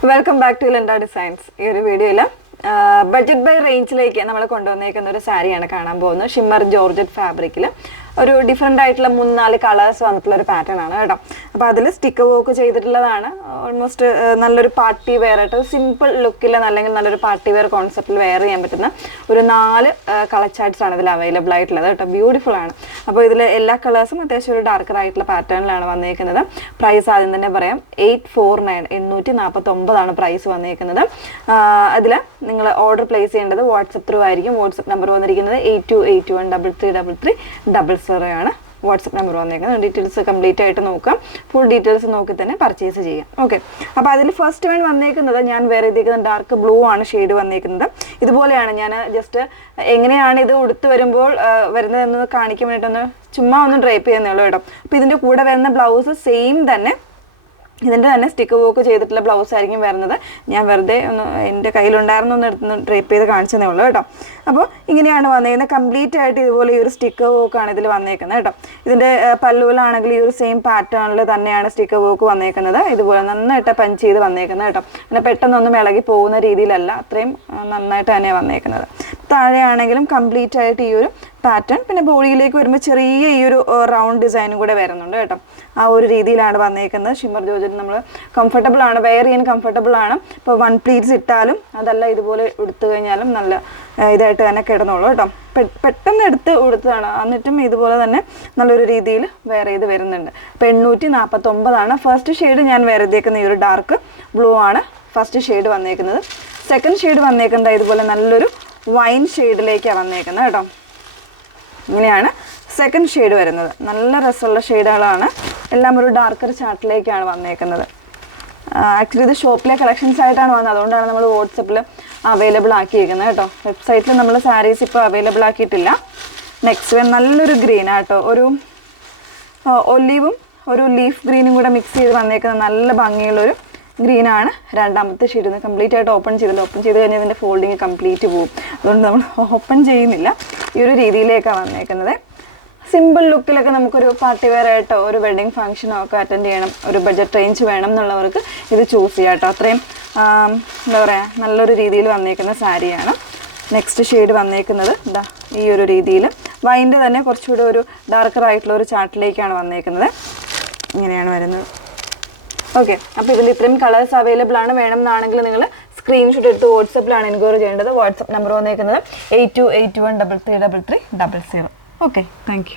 Welcome back to Linda Designs. This video budget by range like നമ്മൾ കൊണ്ടുവന്നേക്കുന്ന ഒരു സാരിയാണ് കാണാൻ പോകുന്നത് ഷിമ്മർ ജോർജറ്റ് ഫാബ്രിക്കിൽ ഒരു ഡിഫറെന്റ് ആയിട്ടുള്ള 3-4 കളേഴ്സ് വന്നിട്ടുള്ള ഒരു പാറ്റേൺ ആണ് കേട്ടോ. അപ്പോൾ അതിൽ സ്റ്റിക്കർ വർക്ക് ചെയ്തിട്ടുള്ളതാണ്. ഓൾമോസ്റ്റ് നല്ലൊരു പാർട്ടി വെയർ ആയിട്ട് സിമ്പിൾ ലുക്കിൽ അല്ലെങ്കിൽ നല്ലൊരു പാർട്ടി വെയർ കോൺസെപ്റ്റിൽ വെയർ ചെയ്യാൻ പറ്റുന്ന ഒരു 4 കളർ ചാർട്ട്സ് ആണ് ഇതിൽ അവൈലബിൾ ആയിട്ടുള്ളത് കേട്ടോ. ബ്യൂട്ടിഫുൾ ആണ്. അപ്പോൾ ഇതിൽ എല്ലാ കളേഴ്സും അത്യാവശ്യം ഒരു ഡാർക്കർ ആയിട്ടുള്ള പാറ്റേണിലാണ് വന്നേക്കുന്നത്. പ്രൈസ് ആദ്യം തന്നെ പറയാം 849 ആണ് പ്രൈസ് വന്നേക്കുന്നത്. അതിൽ നിങ്ങൾ ഓർഡർ പ്ലേസ് ചെയ്യേണ്ടത് വാട്സപ്പ് ത്രൂ ആയിരിക്കും. വാട്സപ്പ് നമ്പർ വന്നിരിക്കുന്നത് 8281333300 ആണ് വാട്സപ്പ് നമ്പർ വന്നേക്കുന്നത്. ഡീറ്റെയിൽസ് കംപ്ലീറ്റ് ആയിട്ട് നോക്കാം. ഫുൾ ഡീറ്റെയിൽസ് നോക്കി തന്നെ പർച്ചേസ് ചെയ്യാം. ഓക്കെ, അപ്പോൾ അതിൽ ഫസ്റ്റ് വൺ വന്നേക്കുന്നത് ഞാൻ വേറെ ചെയ്തേക്കുന്നത് ഡാർക്ക് ബ്ലൂ ആണ് ഷെയ്ഡ് വന്നേക്കുന്നത്. ഇതുപോലെയാണ്. ഞാൻ ജസ്റ്റ് എങ്ങനെയാണ് ഇത് ഉടുത്ത് വരുമ്പോൾ വരുന്നതെന്ന് കാണിക്കാൻ വേണ്ടിയിട്ടൊന്ന് ചുമ്മാ ഒന്ന് ഡ്രൈപ്പ് ചെയ്യുന്നേ ഉള്ളൂ കേട്ടോ. അപ്പോൾ ഇതിൻ്റെ കൂടെ വരുന്ന ബ്ലൗസ് സെയിം തന്നെ ഇതിൻ്റെ തന്നെ സ്റ്റിക്കർ വർക്ക് ചെയ്തിട്ടുള്ള ബ്ലൗസ് ആയിരിക്കും വരുന്നത്. ഞാൻ വെറുതെ ഒന്ന് എൻ്റെ കയ്യിലുണ്ടായിരുന്നു ഒന്ന് എടുത്ത് ഡ്രൈപ്പ് ചെയ്ത് കാണിച്ചതേ ഉള്ളൂ കേട്ടോ. അപ്പോൾ ഇങ്ങനെയാണ് വന്നേക്കുന്നത്. കംപ്ലീറ്റ് ആയിട്ട് ഇതുപോലെ ഈ ഒരു സ്റ്റിക്കർ വർക്കാണ് ഇതിൽ വന്നേക്കുന്നത് കേട്ടോ. ഇതിൻ്റെ പല്ലുവിലാണെങ്കിൽ ഈ ഒരു സെയിം പാറ്റേണിൽ തന്നെയാണ് സ്റ്റിക്കർ വർക്ക് വന്നേക്കുന്നത്. ഇതുപോലെ നന്നായിട്ട് പഞ്ച് ചെയ്ത് വന്നേക്കുന്നത് കേട്ടോ. പിന്നെ പെട്ടെന്നൊന്നും ഇളകി പോകുന്ന രീതിയിലല്ല, അത്രയും നന്നായിട്ട് തന്നെയാണ് വന്നേക്കുന്നത്. താഴെയാണെങ്കിലും കംപ്ലീറ്റ് ആയിട്ട് ഈ ഒരു പാറ്റേൺ, പിന്നെ ബോഡിയിലേക്ക് വരുമ്പോൾ ചെറിയ ഈ ഒരു റൗണ്ട് ഡിസൈനും കൂടെ വരുന്നുണ്ട് കേട്ടോ. ആ ഒരു രീതിയിലാണ് വന്നേക്കുന്നത്. ഷിമ്മർ ജോർജറ്റ് നമ്മൾ കംഫർട്ടബിൾ ആണ്, വെയർ ചെയ്യാൻ കംഫർട്ടബിൾ ആണ്. ഇപ്പോൾ 1 പ്ലീറ്റ്സ് ഇട്ടാലും അതല്ല ഇതുപോലെ എടുത്തു കഴിഞ്ഞാലും നല്ല ഇതായിട്ട് തന്നെ കിടന്നുള്ളൂ കേട്ടോ. പെട്ടെന്ന് എടുത്ത് ഉടുത്തതാണ്, എന്നിട്ടും ഇതുപോലെ തന്നെ നല്ലൊരു രീതിയിൽ വെയർ ചെയ്ത് വരുന്നുണ്ട്. അപ്പോൾ 849 ഫസ്റ്റ് ഷെയ്ഡ് ഞാൻ വെയർ ചെയ്തേക്കുന്ന ഈ ഒരു ഡാർക്ക് ബ്ലൂ ആണ് ഫസ്റ്റ് ഷെയ്ഡ് വന്നേക്കുന്നത്. സെക്കൻഡ് ഷെയ്ഡ് വന്നേക്കുന്നത് ഇതുപോലെ നല്ലൊരു വൈൻ ഷെയ്ഡിലേക്കാണ് വന്നേക്കുന്നത് കേട്ടോ. ഇങ്ങനെയാണ് സെക്കൻഡ് ഷെയ്ഡ് വരുന്നത്. നല്ല രസമുള്ള ഷെയ്ഡുകളാണ്. എല്ലാം ഒരു ഡാർക്കർ ചാർട്ടിലേക്കാണ് വന്നേക്കുന്നത്. ആക്ച്വലി ഇത് ഷോപ്പിലെ കളക്ഷൻസ് ആയിട്ടാണ് വന്നത്, അതുകൊണ്ടാണ് നമ്മൾ വാട്സപ്പിൽ അവൈലബിൾ ആക്കിയിരിക്കുന്നത് കേട്ടോ. വെബ്സൈറ്റിൽ നമ്മൾ സാരീസ് ഇപ്പോൾ അവൈലബിൾ ആക്കിയിട്ടില്ല. നെക്സ്റ്റ് നല്ലൊരു ഗ്രീൻ ആട്ടോ, ഒരു ഒലീവും ഒരു ലീഫ് ഗ്രീനും കൂടെ മിക്സ് ചെയ്ത് വന്നേക്കുന്ന നല്ല ഭംഗിയുള്ളൊരു ഗ്രീനാണ് രണ്ടാമത്തെ ഷെയ്ഡ്. കംപ്ലീറ്റ് ആയിട്ട് ഓപ്പൺ ചെയ്തില്ല. ഓപ്പൺ ചെയ്ത് കഴിഞ്ഞാൽ ഇതിൻ്റെ ഫോൾഡിങ് കംപ്ലീറ്റ് പോകും. അതുകൊണ്ട് നമ്മൾ ഓപ്പൺ ചെയ്യുന്നില്ല. ഈ ഒരു രീതിയിലേക്കാണ് വന്നേക്കുന്നത്. സിമ്പിൾ ലുക്കിലൊക്കെ നമുക്കൊരു പാർട്ടി വെയർ ആയിട്ടോ ഒരു വെഡിങ് ഫംഗ്ഷനോ ഒക്കെ അറ്റൻഡ് ചെയ്യണം, ഒരു ബഡ്ജറ്റ് റേഞ്ച് വേണം എന്നുള്ളവർക്ക് ഇത് ചൂസ് ചെയ്യാം കേട്ടോ. അത്രയും എന്താ പറയുക, നല്ലൊരു രീതിയിൽ വന്നേക്കുന്ന സാരിയാണ്. നെക്സ്റ്റ് ഷെയ്ഡ് വന്നേക്കുന്നത് ഇതാ ഈ ഒരു രീതിയിൽ വൈൻ്റെ തന്നെ കുറച്ചുകൂടി ഒരു ഡാർക്കർ ആയിട്ടുള്ള ഒരു ചാർട്ടിലേക്കാണ് വന്നേക്കുന്നത്. ഇങ്ങനെയാണ് വരുന്നത്. ഓക്കെ, അപ്പോൾ ഇതിൽ ഇത്രയും കളേഴ്സ് അവൈലബിൾ ആണ്. വേണം എന്നാണെങ്കിൽ നിങ്ങൾ സ്ക്രീൻഷോട്ട് എടുത്ത് വാട്സപ്പിലാണ് എൻക്വയറി ചെയ്യേണ്ടത്. വാട്സപ്പ് നമ്പർ വന്നേക്കുന്നത് 8281333300. Okay, thank you.